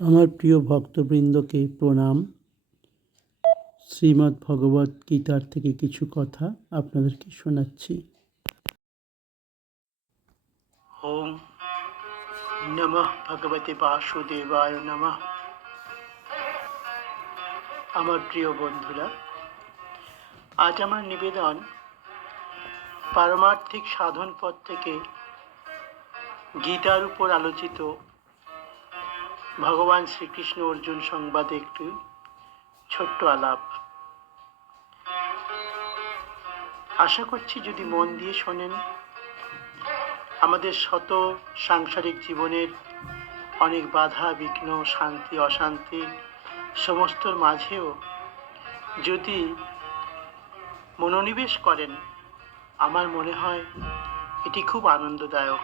আমার প্রিয় ভক্তবৃন্দকে প্রণাম। শ্রীমদ্ ভগবত গীতার থেকে কিছু কথা আপনাদেরকে শোনাচ্ছি। ওম নমঃ ভগবতে বাসুদেবায় নমঃ। আমার প্রিয় বন্ধুরা, আজ আমার নিবেদন পারমার্থিক সাধন পথ থেকে গীতার উপর আলোচিত ভগবান শ্রীকৃষ্ণ অর্জুন সংবাদে একটি ছোট্ট আলাপ। আশা করছি যদি মন দিয়ে শোনেন, আমাদের শত সাংসারিক জীবনের অনেক বাধা বিঘ্ন, শান্তি অশান্তি সমস্তর মাঝেও যদি মনোনিবেশ করেন, আমার মনে হয় এটি খুব আনন্দদায়ক।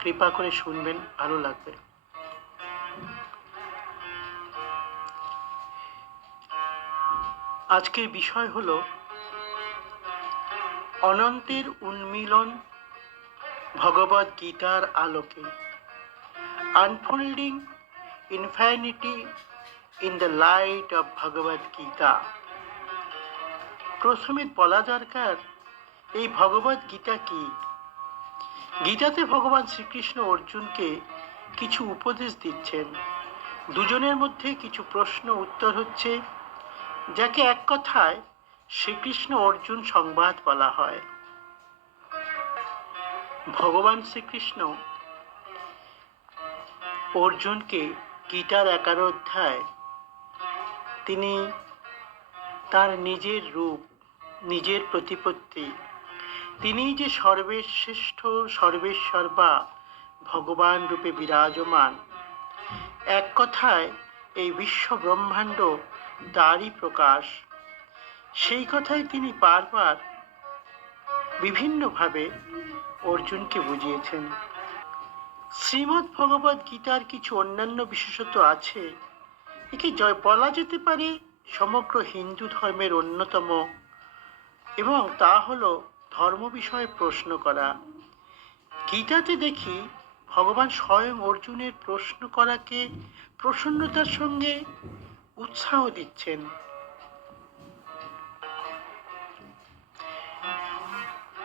কৃপা করে শুনবেন, ভালো লাগবে। আজকের বিষয় হলো অনন্তের উন্মিলন ভগবদ গীতার আলোকে, unfolding infinity in the light of Bhagavad Gita. প্রথমে বলা দরকার, এই ভগবদ গীতা কি? গীতাতে ভগবান শ্রীকৃষ্ণ অর্জুনকে কিছু উপদেশ দিচ্ছেন। দুজনের মধ্যে কিছু প্রশ্ন উত্তর হচ্ছে, যাকে এক কথায় শ্রীকৃষ্ণ অর্জুন সংবাদ বলা হয়। ভগবান শ্রীকৃষ্ণ অর্জুনকে গীতার 11 অধ্যায় তিনি তার নিজের রূপ, নিজের প্রতিপত্তি, তিনি যে সর্বশ্রেষ্ঠ সর্বেশ্বর্বা ভগবান রূপে বিরাজমান, এক কথায় এই বিশ্ব ব্রহ্মাণ্ড তারই প্রকাশ, সেই কথাই তিনি বারবার বিভিন্নভাবে অর্জুনকে বুঝিয়েছেন। শ্রীমদ্ ভগবদ গীতার কিছু অন্যান্য বিশেষত্ব আছে। একে বলা যেতে পারে সমগ্র হিন্দু ধর্মের অন্যতম, এবং তা হলো ধর্ম বিষয়ে প্রশ্ন করা। গীতাতে দেখি ভগবান স্বয়ং অর্জুনের প্রশ্ন করাকে প্রসন্নতার সঙ্গে উৎসাহ দিচ্ছেন।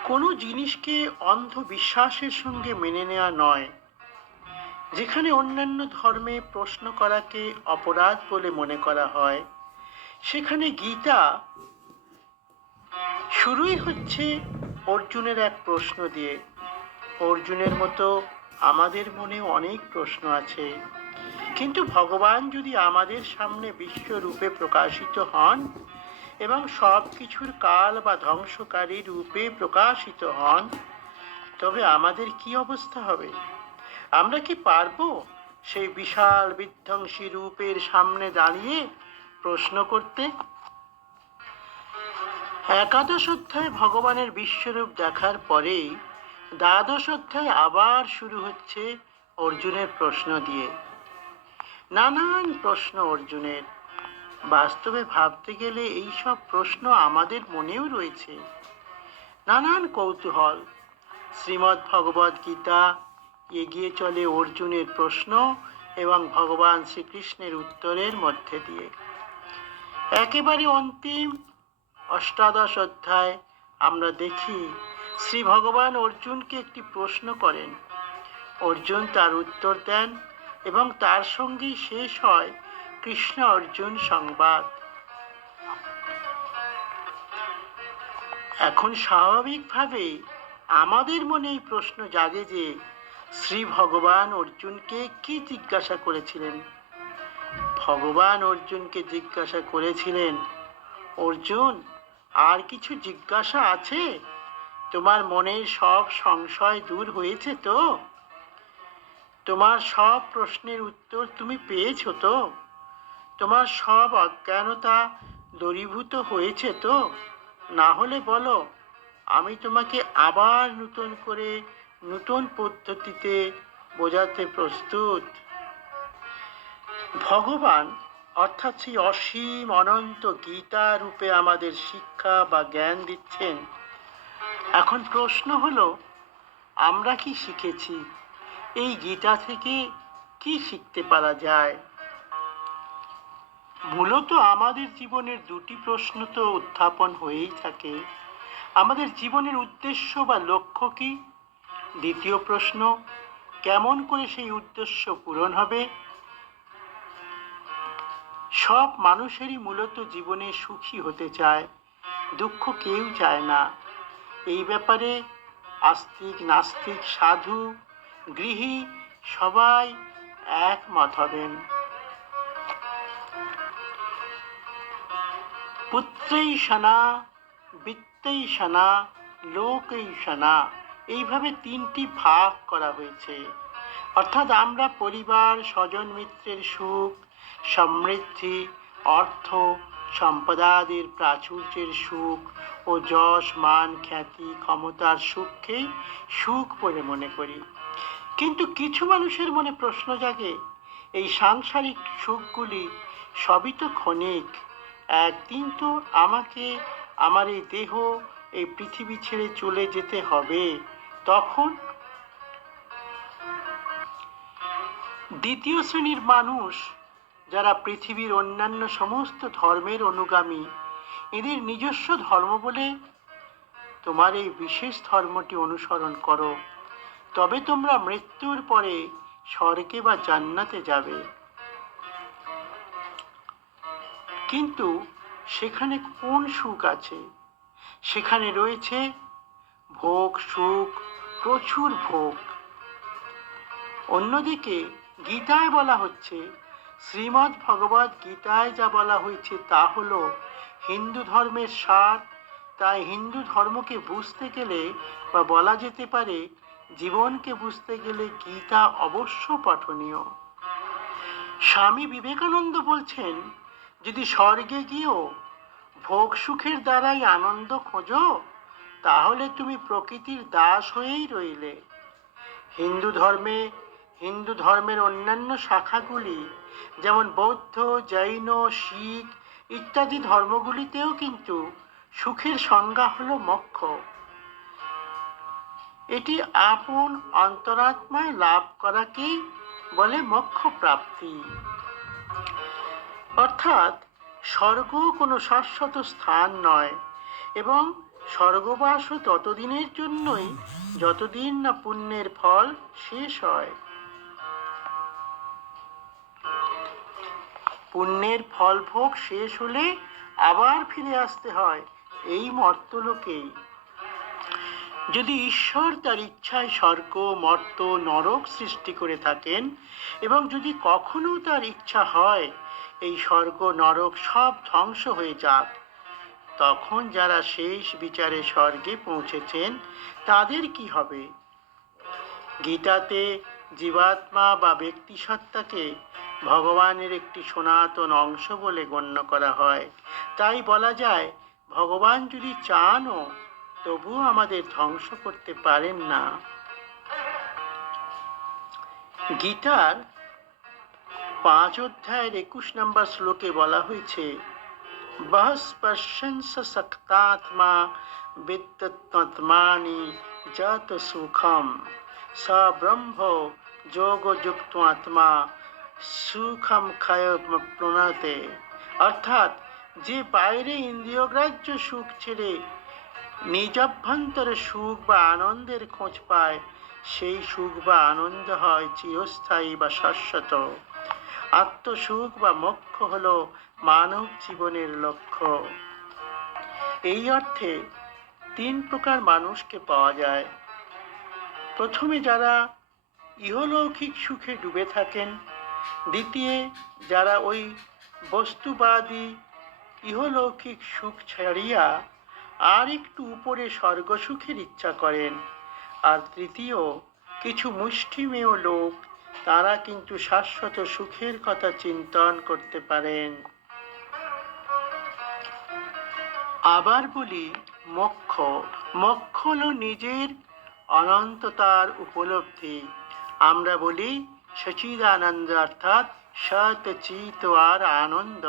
কোনো জিনিসকে অন্ধবিশ্বাসের সঙ্গে মেনে নেওয়া নয়। যেখানে অন্যান্য ধর্মে প্রশ্ন করাকে অপরাধ বলে মনে করা হয়, সেখানে গীতা শুরুই হচ্ছে অর্জুনের এক প্রশ্ন দিয়ে। অর্জুনের মতো আমাদের মনে অনেক প্রশ্ন আছে, কিন্তু ভগবান যদি আমাদের সামনে বিশ্বরূপে প্রকাশিত হন এবং সব কিছুর কাল বা ধ্বংসকারী রূপে প্রকাশিত হন, তবে আমাদের কি অবস্থা হবে? আমরা কি পারবো সেই বিশাল বিধ্বংসী রূপের সামনে দাঁড়িয়ে প্রশ্ন করতে? 11 অধ্যায় ভগবানের বিশ্বরূপ দেখার পরেই 12 অধ্যায় আবার শুরু হচ্ছে অর্জুনের প্রশ্ন দিয়ে। নানান প্রশ্ন অর্জুনের। বাস্তবে ভাবতে গেলে এই সব প্রশ্ন আমাদের মনেও রয়েছে। নানান কৌতূহল। শ্রীমদ্ ভগবদ গীতা এগিয়ে চলে অর্জুনের প্রশ্ন এবং ভগবান শ্রীকৃষ্ণের উত্তরের মধ্যে দিয়ে। একেবারে অন্তিম 18 অধ্যায় আমরা দেখি শ্রী ভগবান অর্জুনকে একটি প্রশ্ন করেন। অর্জুন তার উত্তর দেন এবং তার সঙ্গেই শেষ হয় কৃষ্ণ অর্জুন সংবাদ। এখন স্বাভাবিকভাবেই আমাদের মনে এই প্রশ্ন জাগে যে শ্রী ভগবান অর্জুনকে কি জিজ্ঞাসা করেছিলেন? ভগবান অর্জুনকে জিজ্ঞাসা করেছিলেন, অর্জুন, আর কিছু জিজ্ঞাসা আছে? তোমার মনের সব সংশয় দূর হয়েছে তো? তোমার সব প্রশ্নের উত্তর তুমি পেয়েছো তো? তোমার সব অজ্ঞানতা দূরীভূত হয়েছে তো? না হলে বলো, আমি তোমাকে আবার নতুন করে নতুন পদ্ধতিতে বোঝাতে প্রস্তুত। ভগবান অর্থাৎ সেই অসীম অনন্ত গীতা রূপে আমাদের শিক্ষা বা জ্ঞান দিচ্ছেন। এখন প্রশ্ন হলো, আমরা কি শিখেছি এই গীতা থেকে? কি শিখতে পারা যায়? মূলত আমাদের জীবনের দুটি প্রশ্ন তো উত্থাপন হয়েই থাকে। আমাদের জীবনের উদ্দেশ্য বা লক্ষ্য কি? দ্বিতীয় প্রশ্ন, কেমন করে সেই উদ্দেশ্য পূরণ হবে? সব মানুষেরই মূলত জীবনে সুখী হতে চায়, দুঃখ কেউ চায় না। এই ব্যাপারে আস্তিক, নাস্তিক, সাধু, গৃহী সবাই একমত হবেন। পুত্রেই শানা, বিত্তেই শানা, লোকেই শানা, এইভাবে তিনটি ভাগ করা হয়েছে। অর্থাৎ আমরা পরিবার, স্বজন মিত্রের সুখ, সমৃদ্ধি, অর্থ, সম্পদাদির প্রাচুর্যের সুখ ও যশ, মান, খ্যাতি, ক্ষমতার সুখকেই সুখ বলে মনে করি। কিন্তু কিছু মানুষের মনে প্রশ্ন জাগে, এই সাংসারিক সুখগুলি সবই তো ক্ষণিক, একদিন তো আমাকে আমার এই দেহ, এই পৃথিবী ছেড়ে চলে যেতে হবে। তখন দ্বিতীয় শ্রেণীর মানুষ, যারা পৃথিবীর অন্যান্য সমস্ত ধর্মের অনুগামী, এদের নিজস্ব ধর্ম বলে তোমার এই বিশেষ ধর্মটি অনুসরণ করো, তবে তোমরা মৃত্যুর পরে স্বর্গে বা জান্নাতে যাবে। কিন্তু সেখানে কোন সুখ আছে? সেখানে রয়েছে ভোগ, সুখ, প্রচুর ভোগ। অন্যদিকে গীতায় বলা হচ্ছে, শ্রীমদ্ ভগবদ গীতায় যা বলা হয়েছে তা হলো হিন্দু ধর্মের সার। তাই হিন্দু ধর্মকে বুঝতে গেলে, বা বলা যেতে পারে জীবনকে বুঝতে গেলে গীতা অবশ্য পঠনীয়। স্বামী বিবেকানন্দ বলছেন, যদি স্বর্গে গিয়েও ভোগ সুখের দ্বারাই আনন্দ খোঁজো, তাহলে তুমি প্রকৃতির দাস হয়েই রইলে। হিন্দু ধর্মের অন্যান্য শাখাগুলি, যেমন বৌদ্ধ, জৈন, শিখ ইত্যাদি ধর্মগুলিতেও কিন্তু সুখের সংজ্ঞা হলো মোক্ষ। এটি আপন অন্তরাত্মায় লাভ করাকেই বলে মোক্ষ প্রাপ্তি। অর্থাৎ স্বর্গ কোনো শাশ্বত স্থান নয়, এবং স্বর্গবাসও ততদিনের জন্যই যতদিন না পুণ্যের ফল শেষ হয়। পুণ্যের ফল ভোগ শেষ হলে আবার ফিরে আসতে হয় এই মর্তলোকেই। যদি ঈশ্বর তার ইচ্ছায় স্বর্গ, মর্ত, নরক সৃষ্টি করে থাকেন, এবং যদি কখনো তার ইচ্ছা হয় এই স্বর্গ নরক সব ধ্বংস হয়ে যাক, তখন যারা শেষ বিচারে স্বর্গে পৌঁছেছেন তাদের কি হবে? গীতাতে জীবাত্মা বা ব্যক্তিসত্তাকে ভগবানের একটি সনাতন অংশ বলে গণ্য করা হয়। তাই বলা যায়, ভগবান যদি চানও তবুও আমাদের ধ্বংস করতে পারেন না। গীতার 5 অধ্যায়ের 21 নম্বর শ্লোকে বলা হয়েছে, বহস্পর্শন সক্তাত্মা বিদ্যত্মাত্মানি যত সুখম স ব্রহ্ম যোগযুক্তাত্মা সুখম ক্ষয়প্নুতে। অর্থাৎ যে বাইরে ইন্দ্রিয়গ্রাহ্য সুখ ছেড়ে নিজ অভ্যন্তরে সুখ বা আনন্দের খোঁজ পায়, সেই সুখ বা আনন্দ হয় চিরস্থায়ী বা শাশ্বত। আত্মসুখ বা মোক্ষ হলো মানব জীবনের লক্ষ্য। এই অর্থে 3 প্রকার মানুষকে পাওয়া যায়। প্রথমে যারা ইহলৌকিক সুখে ডুবে থাকেন, দ্বিতীয় যারা ওই বস্তুবাদী ইহলৌকিক সুখ ছাড়িয়া আর একটু উপরে স্বর্গ সুখের ইচ্ছা করেন, আর তৃতীয় কিছু মুষ্টিমেয় লোক, তারা কিন্তু শাশ্বত সুখের কথা চিন্তন করতে পারেন। আবার বলি, মোক্ষ হলো নিজের অনন্ততার উপলব্ধি। আমরা বলি সচিদানন্দ, অর্থাৎ সৎ, চিত আর আনন্দ।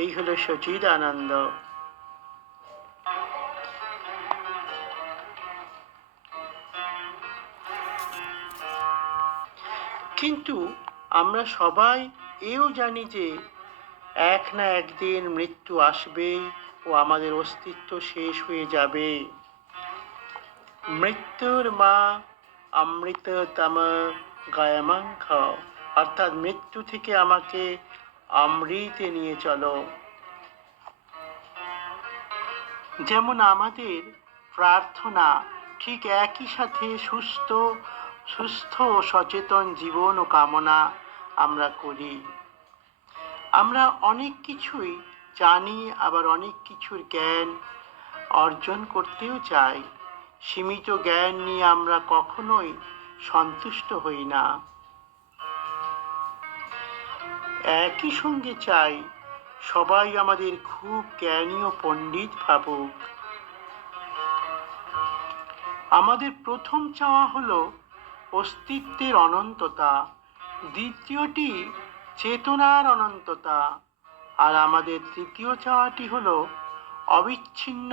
এই হলো সচিদানন্দ। কিন্তু আমরা সবাই এও জানি যে এক না একদিন মৃত্যু আসবে ও আমাদের অস্তিত্ব শেষ হয়ে যাবে। মৃত্যুর মা অমৃততম গায়মাঙ্ক, অর্থাৎ মৃত্যু থেকে আমাকে অমৃতে নিয়ে চলো। যেমন আমাদের প্রার্থনা ঠিক একই সাথে সুস্থ ও সচেতন জীবন ও কামনা আমরা করি। আমরা অনেক কিছুই জানি, আবার অনেক কিছুর জ্ঞান অর্জন করতেও চাই। সীমিত জ্ঞান নিয়ে আমরা কখনোই সন্তুষ্ট হই না। একই সঙ্গে চাই সবাই আমাদের খুব জ্ঞানী ও পণ্ডিত ভাবুক। আমাদের প্রথম চাওয়া হলো অস্তিত্বের অনন্ততা, দ্বিতীয়টি চেতনার অনন্ততা, আর আমাদের তৃতীয় চাওয়াটি হলো অবিচ্ছিন্ন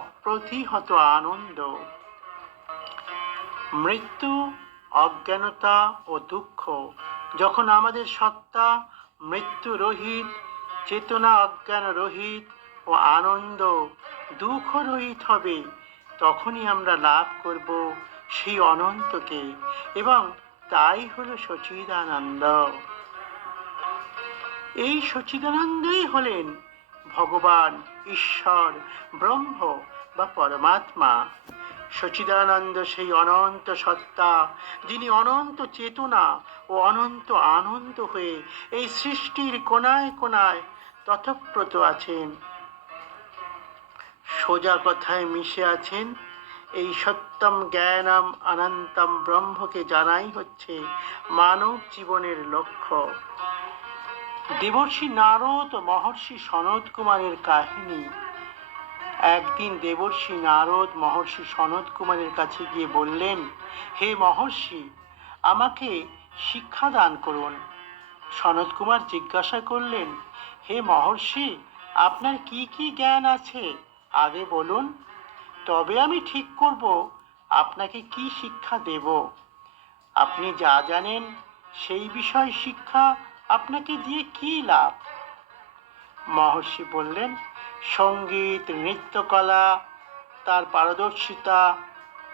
অপ্রতিহত আনন্দ। মৃত্যু, অজ্ঞানতা ও দুঃখ যখন আমাদের সত্তা মৃত্যু রহিত, চেতনা অজ্ঞান রহিত ও আনন্দ দুঃখ রহিত হবে, তখনই আমরা লাভ করব সেই অনন্তকে, এবং তাই হলো সচিদানন্দ। এই সচিদানন্দই হলেন ভগবান, ঈশ্বর, ব্রহ্ম বা পরমাত্মা। সচিদানন্দ সেই অনন্ত সত্তা, যিনি অনন্ত চেতনা ও অনন্ত আনন্দ হয়ে এই সৃষ্টির কোনায় কোনায় ততপ্রত আছেন, সোজা কথায় মিশে আছেন। এই সত্যম জ্ঞানম অনন্তম ব্রহ্মকে জানাই হচ্ছে মানব জীবনের লক্ষ্য। দেবর্ষি নারদ ও মহর্ষি সনত কুমারের কাহিনী। একদিন দেবর্ষি নারদ মহর্ষি সনত কুমারের কাছে গিয়ে বললেন, হে মহর্ষি, আমাকে শিক্ষা দান করুন। সনত কুমার জিজ্ঞাসা করলেন, হে মহর্ষি, আপনার কি কি জ্ঞান আছে আগে বলুন, তবে আমি ঠিক করব আপনাকে কি শিক্ষা দেব। আপনি যা জানেন সেই বিষয় শিক্ষা আপনাকে দিয়ে কি লাভ? মহর্ষি বললেন, সঙ্গীত, নৃত্যকলা, তার পারদর্শিতা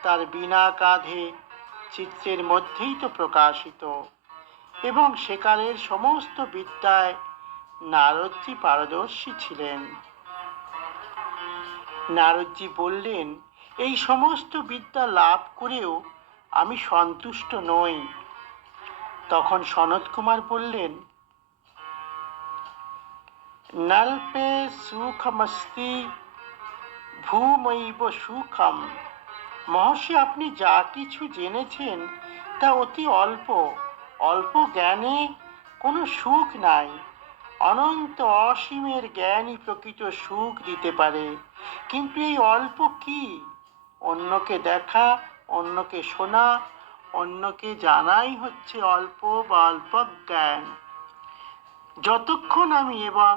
তার বিনা কাঁধে চিত্রের মধ্যেই তো প্রকাশিত, এবং সেকালের সমস্ত বিদ্যায় নারদজি পারদর্শী ছিলেন। নারদজি বললেন, এই সমস্ত বিদ্যা লাভ করেও আমি সন্তুষ্ট নই। তখন সনত কুমার বললেন, নল্পে সুখমস্তি ভূমৈব সুখম। মহর্ষি, আপনি যা কিছু জেনেছেন তা অতি অল্প। অল্প জ্ঞানে কোনো সুখ নাই। অনন্ত অসীমের জ্ঞানই প্রকৃত সুখ দিতে পারে। কিন্তু এই অল্প কি? অন্যকে দেখা, অন্যকে শোনা, অন্যকে জানাই হচ্ছে অল্প বা অল্প জ্ঞান। যতক্ষণ আমি এবং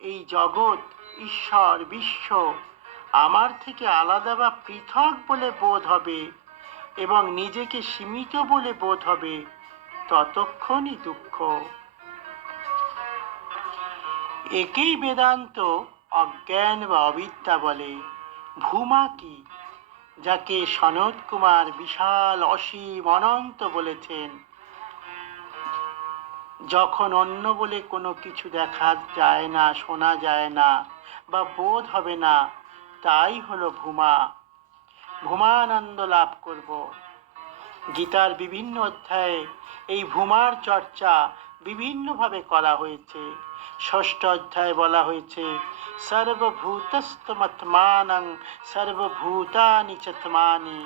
এই জগৎ, ঈশ্বর, বিশ্ব আমার থেকে আলাদা বা পৃথক বলে বোধ হবে এবং নিজেকে সীমিত বলে বোধ হবে, ততক্ষণই দুঃখ। একেই বেদান্ত অজ্ঞান বা অবিদ্যা বলে। ভূমা কি, যাকে সনত কুমার বিশাল, অসীম, অনন্ত বলেছেন। যখন অন্য বলে কোনো কিছু দেখা যায় না, শোনা যায় না বা বোধ হবে না, তাই হলো ভূমা। ভূমানন্দ লাভ করব। গীতার বিভিন্ন অধ্যায়ে এই ভূমার চর্চা বিভিন্নভাবে করা হয়েছে। ষষ্ঠ অধ্যায়ে বলা হয়েছে, সর্বভূতস্তমাত্মানং সর্বভূতানি চত্মানি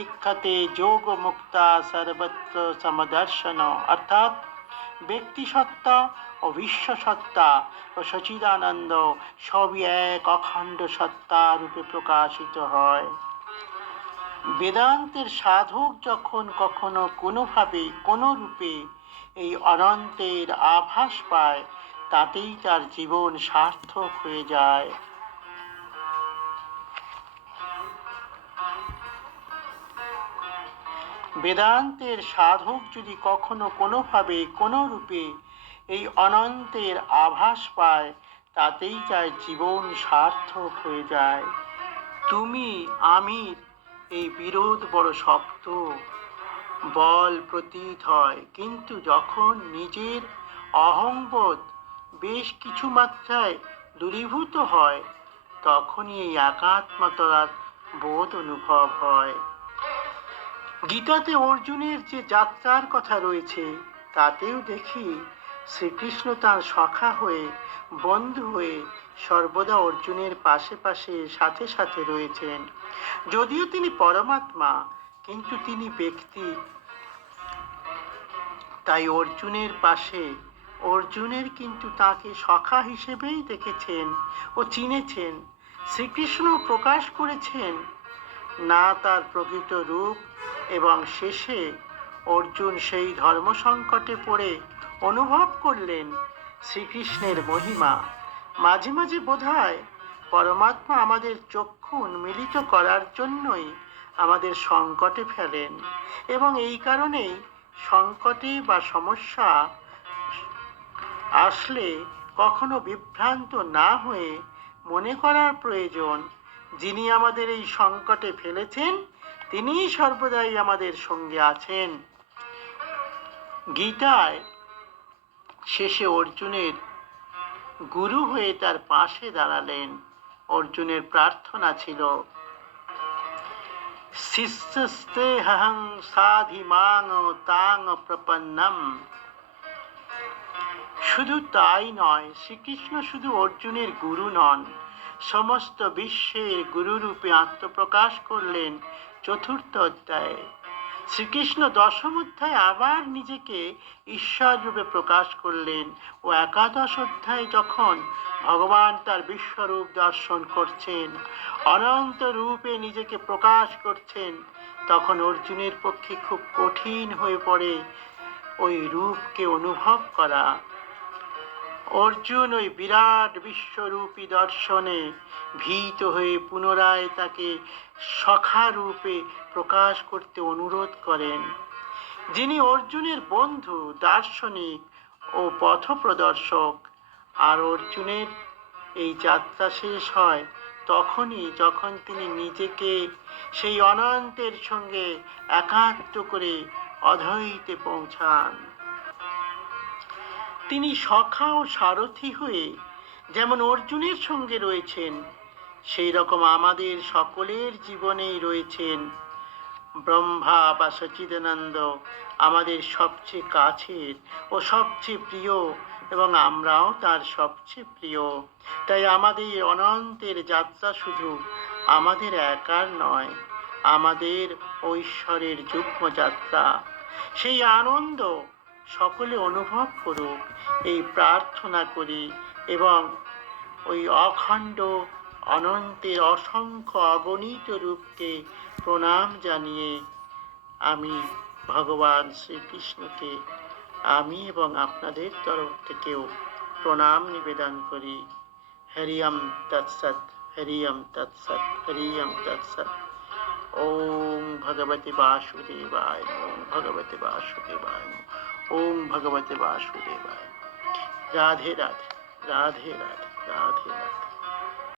ইক্ষতে যোগ মুক্তা সর্বত্র সমদর্শন, অর্থাৎ ব্যক্তি সত্তা ও বিশ্ব সত্তা ও সচিদানন্দ সবই এক অখণ্ড সত্তা রূপে প্রকাশিত হয়। বেদান্তের সাধক যখন কখনো কোনোভাবে কোনো রূপে এই অনন্তের আভাস পায়, তাতেই তার জীবন সার্থক হয়ে যায়। বেদান্তের সাধক যদি কখনো কোনোভাবে কোনো রূপে এই অনন্তের আভাস পায়, তাতেই তার জীবন সার্থক হয়ে যায়। তুমি আমি এই বিরোধ বড় শক্ত, বল প্রতীত হয়, কিন্তু যখন নিজের অহংবোধ বেশ কিছু মাত্রায় দূরীভূত হয়, তখনই এই একাত্মতার বোধ অনুভব হয়। গীতাতে অর্জুনের যে যাত্রার কথা রয়েছে, তাতেও দেখি শ্রীকৃষ্ণ তার সখা হয়ে, বন্ধু হয়ে সর্বদা অর্জুনের পাশে পাশে, সাথে সাথে রয়েছেন। যদিও তিনি পরমাত্মা, কিন্তু তিনি ব্যক্তি, তাই অর্জুনের পাশে অর্জুনের কিন্তু তাকে সখা হিসেবেই দেখেছেন ও চিনেছেন। শ্রীকৃষ্ণ প্রকাশ করেছেন না তার প্রকৃত রূপ, এবং শেষে অর্জুন সেই ধর্ম সংকটে পড়ে অনুভব করলেন শ্রীকৃষ্ণের মহিমা। মাঝে মাঝে বোধহয় পরমাত্মা আমাদের চক্ষু উন্মিলিত করার জন্যই আমাদের সংকটে ফেলেন, এবং এই কারণেই সংকটে বা সমস্যা আসলে কখনো বিভ্রান্ত না হয়ে মনে করার প্রয়োজন, যিনি আমাদের এই সংকটে ফেলেছেন তিনিই সর্বদাই আমাদের সঙ্গে আছেন। গীতায় শেষে অর্জুনের গুরু হয়ে তার পাশে দাঁড়ালেন। অর্জুনের প্রার্থনা ছিল, শিষ্যস্তেহং সাধিমাং তাং প্রপন্নম। শুধু তাই নয়, শ্রীকৃষ্ণ শুধু অর্জুনের গুরু নন, সমস্ত বিশ্বের গুরুরূপে আত্মপ্রকাশ করলেন চতুর্থ অধ্যায়ে। শ্রীকৃষ্ণ দশম অধ্যায়ে আবার নিজেকে ঈশ্বর রূপে প্রকাশ করলেন, ও একাদশ অধ্যায়ে যখন ভগবান তার বিশ্বরূপ দর্শন করছেন, অনন্ত রূপে নিজেকে প্রকাশ করছেন, তখন অর্জুনের পক্ষে খুব কঠিন হয়ে পড়ে ওই রূপকে অনুভব করা। অর্জুন ওই বিরাট বিশ্বরূপী দর্শনে ভীত হয়ে পুনরায় তাকে সখা রূপে প্রকাশ করতে অনুরোধ করেন। যিনি অর্জুনের বন্ধু, দার্শনিক ও পথপ্রদর্শক। আর অর্জুনের এই যাত্রা শেষ হয় তখনই, যখন তিনি নিজেকে সেই অনন্তের সঙ্গে একাত্ম করে অদ্বৈতে পৌঁছান। তিনি সখা ও সারথি হয়ে যেমন অর্জুনের সঙ্গে রয়েছেন, সেই রকম আমাদের সকলের জীবনেই রয়েছেন। ব্রহ্মা বা সচ্চিদানন্দ আমাদের সবচেয়ে কাছের ও সবচেয়ে প্রিয়, এবং আমরাও তার সবচেয়ে প্রিয়। তাই আমাদের অনন্তের যাত্রা শুধু আমাদের একার নয়, আমাদের ঐশ্বরের যুগ্ম যাত্রা। সেই আনন্দ সকলে অনুভব করুক, এই প্রার্থনা করি, এবং ওই অখণ্ড অনন্তের অসংখ্য অগণিত রূপকে প্রণাম জানিয়ে আমি ভগবান শ্রীকৃষ্ণকে আমি এবং আপনাদের তরফ থেকেও প্রণাম নিবেদন করি। হরিয়ম তৎসৎ, হরিয়ম তৎসৎ, হরিয়ম তৎসৎ। ওম ভগবতে বাসুদেবায়, ওম ভগবতে বাসুদেবায়, ওম ভগবতে বাসুদেবায়। রাধে রাধে, রাধে রাধে, রাধে রাধে।